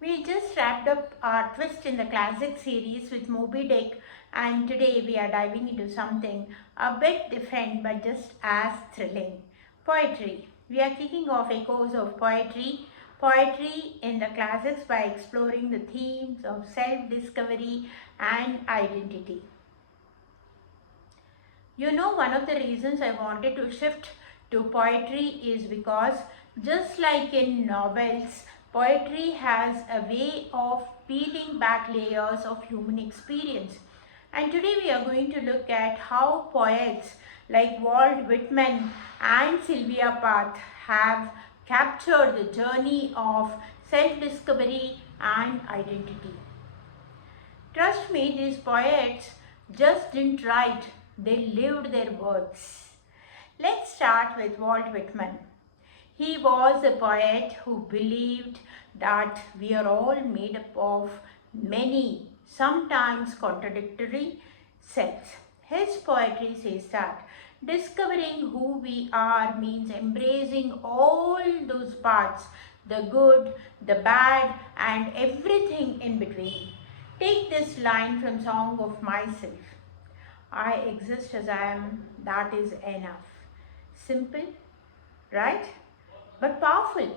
We just wrapped up our twist in the classic series with Moby Dick, and today we are diving into something a bit different but just as thrilling: poetry. We are kicking off echoes of poetry in the classics by exploring the themes of self discovery and identity. One of the reasons I wanted to shift to poetry is because, just like in novels, poetry has a way of peeling back layers of human experience. And today we are going to look at how poets like Walt Whitman and Sylvia Plath have captured the journey of self discovery and identity. Trust me, these poets just didn't write, they lived their words. Let's start with Walt Whitman. He was a poet who believed that we are all made up of many, sometimes contradictory selves. His poetry says that discovering who we are means embracing all those parts, the good, the bad, and everything in between. Take this line from Song of Myself: I exist as I am, that is enough. Simple, right? But powerful.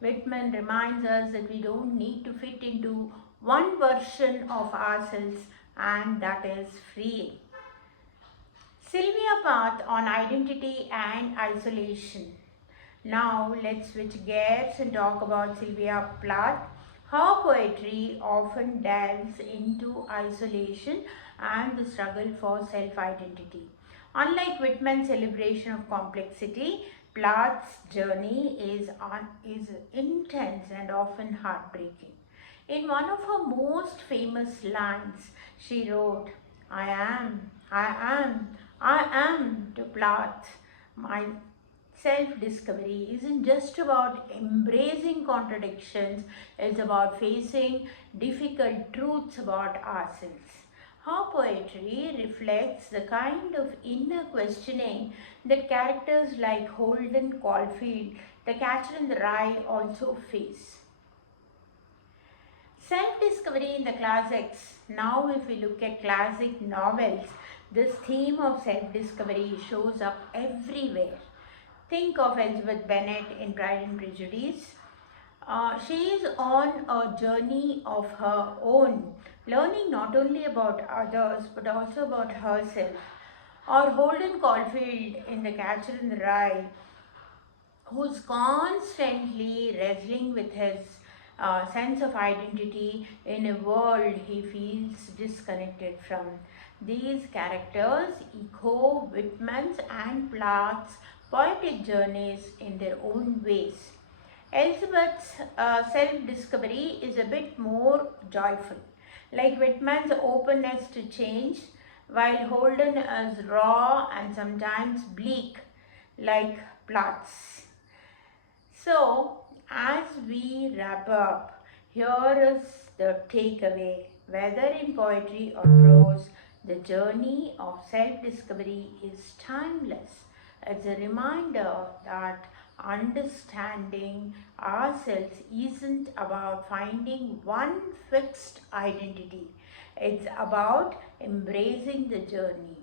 Whitman reminds us that we don't need to fit into one version of ourselves, and that is freeing. Sylvia Plath on identity and isolation. Now let's switch gears and talk about Sylvia Plath. Her poetry often delves into isolation and the struggle for self-identity. Unlike Whitman's celebration of complexity, Plath's journey is intense and often heartbreaking. In one of her most famous lines, she wrote, I am to Plath. My self-discovery isn't just about embracing contradictions, it's about facing difficult truths about ourselves. Her poetry reflects the kind of inner questioning that characters like Holden Caulfield, the Catcher in the Rye, also face. Self-discovery in the classics. Now if we look at classic novels, this theme of self-discovery shows up everywhere. Think of Elizabeth Bennet in Pride and Prejudice. She is on a journey of her own, learning not only about others but also about herself. Or Holden Caulfield in The Catcher in the Rye, who's constantly wrestling with his sense of identity in a world he feels disconnected from. These characters echo Whitman's and Plath's poetic journeys in their own ways. Elizabeth's self-discovery is a bit more joyful, like Whitman's openness to change, while Holden is raw and sometimes bleak, like Plath's. So, as we wrap up, here is the takeaway. Whether in poetry or prose, the journey of self-discovery is timeless. It's a reminder that understanding ourselves isn't about finding one fixed identity. It's about embracing the journey.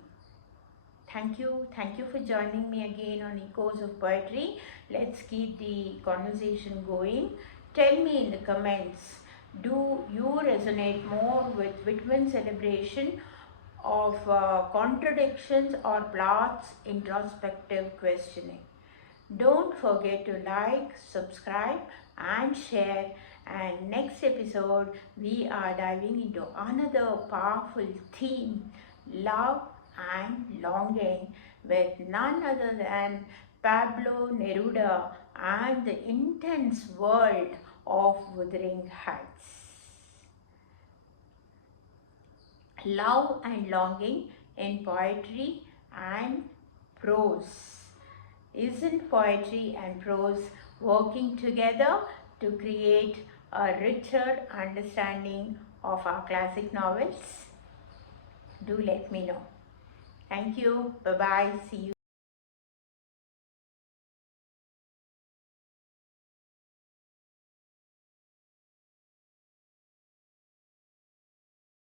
Thank you. Thank you for joining me again on Echoes of Poetry. Let's keep the conversation going. Tell me in the comments, do you resonate more with Whitman's celebration of contradictions or Plath's introspective questioning? Don't forget to like, subscribe and share. And next episode, we are diving into another powerful theme: love and longing, with none other than Pablo Neruda and the intense world of Wuthering Heights. Love and longing in poetry and prose. Isn't poetry and prose working together to create a richer understanding of our classic novels? Do let me know. Thank you. Bye-bye. See you.